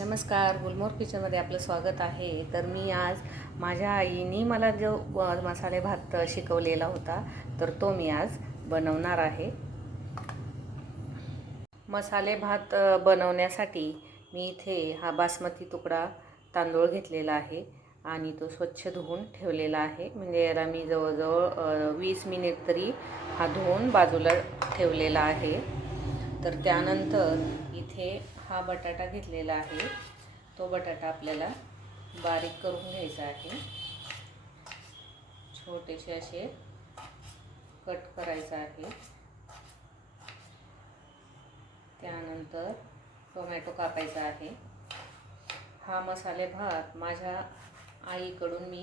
नमस्कार गुलमोर किचनमध्ये आपलं स्वागत आहे. तर मी आज माझ्या आईने मला जो मसाले भात शिकवलेला होता तर तो मी आज बनवणार आहे. मसाले भात बनवण्यासाठी मी इथे हा बासमती तुकडा तांदूळ घेतलेला आहे आणि तो स्वच्छ धुवून ठेवलेला आहे. म्हणजे याला मी जवळजवळ वीस मिनिट तरी हा धुवून बाजूला ठेवलेला आहे. तर त्यानंतर इथे हा बटाटा घेतलेला आहे. तो बटाटा आपल्याला बारीक करून घ्यायचा आहे. छोटेसे असे कट करायचा आहे. त्यानंतर टोमॅटो कापायचा आहे. हा मसाले भात माझ्या आईकडून मी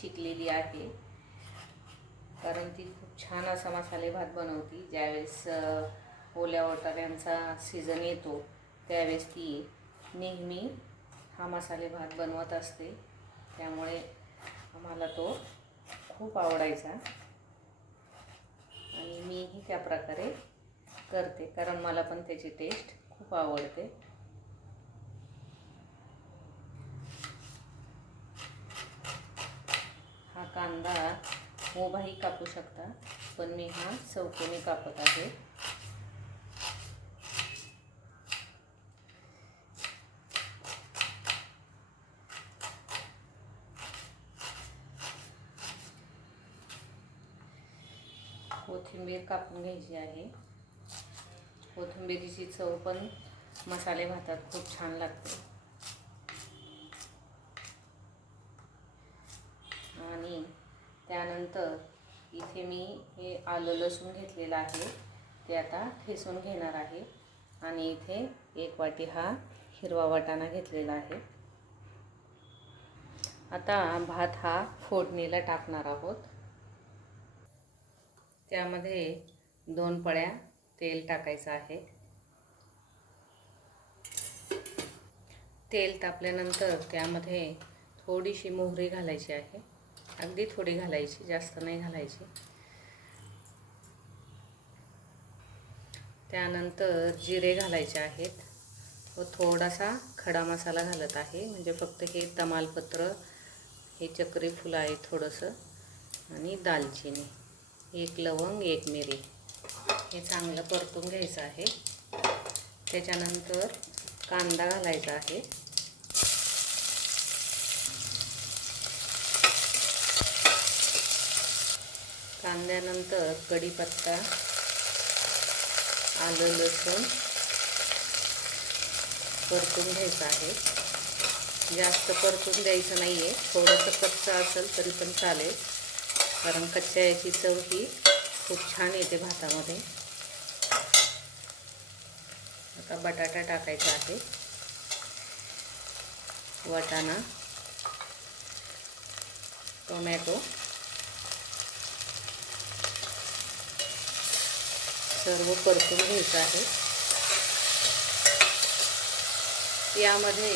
शिकलेली आहे. कारण ती खूप छान असा मसाले भात बनवती. ज्यावेळेस ओल्या वटाऱ्यांचा सीझन येतो त्यावेळेस ती नेहमी हा मसाले भात बनवत असते. त्यामुळे आम्हाला तो खूप आवडायचा. आणि मीही त्या प्रकारे करते कारण मला पण त्याची टेस्ट खूप आवडते. हा कांदा मोबाही कापू शकता पण मी हा चौकोनी कापत आहे. कोथिंबीर कापून घ्यायची आहे. कोथिंबीरीची चव पण मसाले भातात खूप छान लागते. आणि त्यानंतर इथे मी हे आलं लसूण घेतलेलं आहे. ते आता ठेसून घेणार आहे. आणि इथे एक वाटी हा हिरवा वाटाणा घेतलेला आहे. आता भात हा फोडणीला टाकणार आहोत. त्यामध्ये दोन पळ्या तेल टाकायचं आहे. तेल तापल्यानंतर त्यामध्ये थोडीशी मोहरी घालायची आहे. अगदी थोडी घालायची जास्त नाही घालायची. त्यानंतर जिरे घालायचे आहेत. व थोडासा खडा मसाला घालत आहे म्हणजे फक्त हे तमालपत्र हे चक्री फुलं आहे थोडंसं आणि दालचिनी. एक लवंग एक मिरी. हे चांगलं परतून घ्यायचं आहे. त्याच्यानंतर कांदा घालायचा आहे. कांद्यानंतर कढीपत्ता आलं लसूण परतून घ्यायचं आहे. जास्त परतून द्यायचं नाही आहे थोडंसं कच्चं असेल तरी पण चालेल. कारण कच्च्या याची चव ही खूप छान येते भातामध्ये. आता बटाटा टाकायचा आहे. वाटाणा टोमॅटो सर्व परतून घ्यायचं आहे. यामध्ये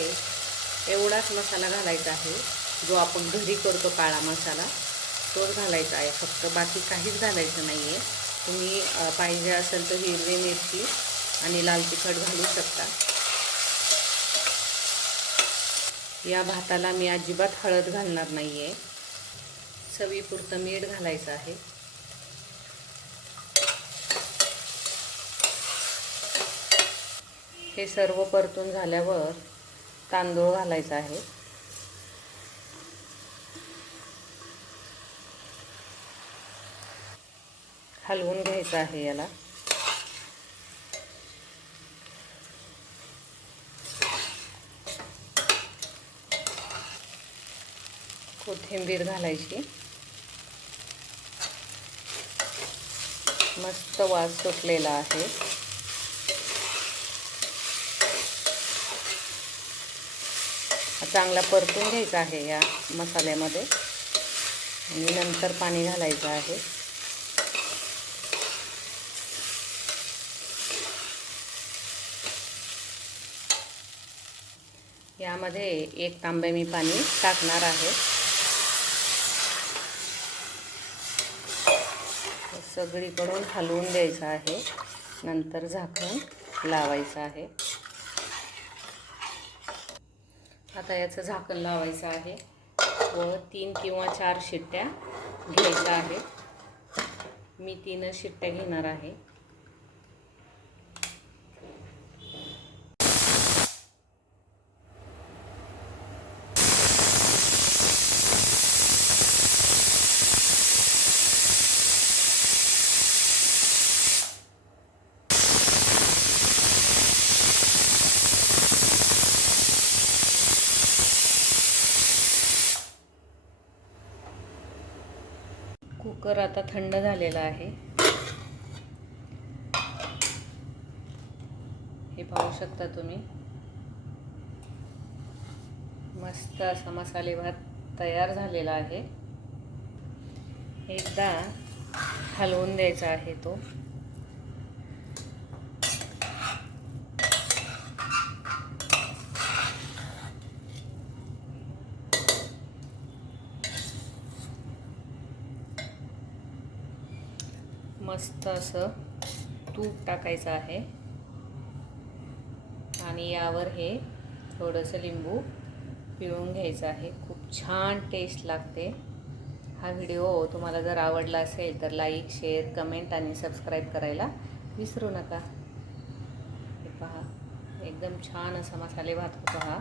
एवढाच मसाला घालायचा आहे जो आपण घरी करतो काळा मसाला. तोच घालायचा आहे. फक्त बाकी काहीच घालायचं नाही आहे तुम्ही पाहिजे असेल तर हिरवी मिरची आणि लाल तिखट घालू शकता. या भाताला मी अजिबात हळद घालणार नाही आहे चवीपुरतं मीठ घालायचं आहे. हे सर्व परतून झाल्यावर तांदूळ घालायचा आहे. हलवून घ्यायचं आहे याला. कोथिंबीर घालायची. मस्त वास सुटलेला आहे. चांगला परतून घ्यायचा आहे या मसाल्यामध्ये. आणि नंतर पाणी घालायचं आहे. यामध्ये एक तांबे मी पाणी टाकणार आहे. सगळीकडून हलवून द्यायचं आहे. नंतर झाकण लावायचं आहे. आता याचं झाकण लावायचं आहे व तीन किंवा चार शिट्ट्या घ्यायच्या आहेत. मी तीनच शिट्ट्या घेणार आहे. कुकर आता थंड झालेला आहे. हे पाहू शकता तुम्ही. मस्त असा मसाले भात तयार झालेला आहे. एकदा हलवून द्यायचा आहे तो. मस्त असं तूप टाकायचं आहे. आणि यावर हे थोडंसं लिंबू पिळून घ्यायचं आहे. खूप छान टेस्ट लागते. हा व्हिडिओ तुम्हाला जर आवडला असेल तर लाईक शेअर कमेंट आणि सबस्क्राईब करायला विसरू नका. हे पहा एकदम छान असा मसाले भात होतो हा.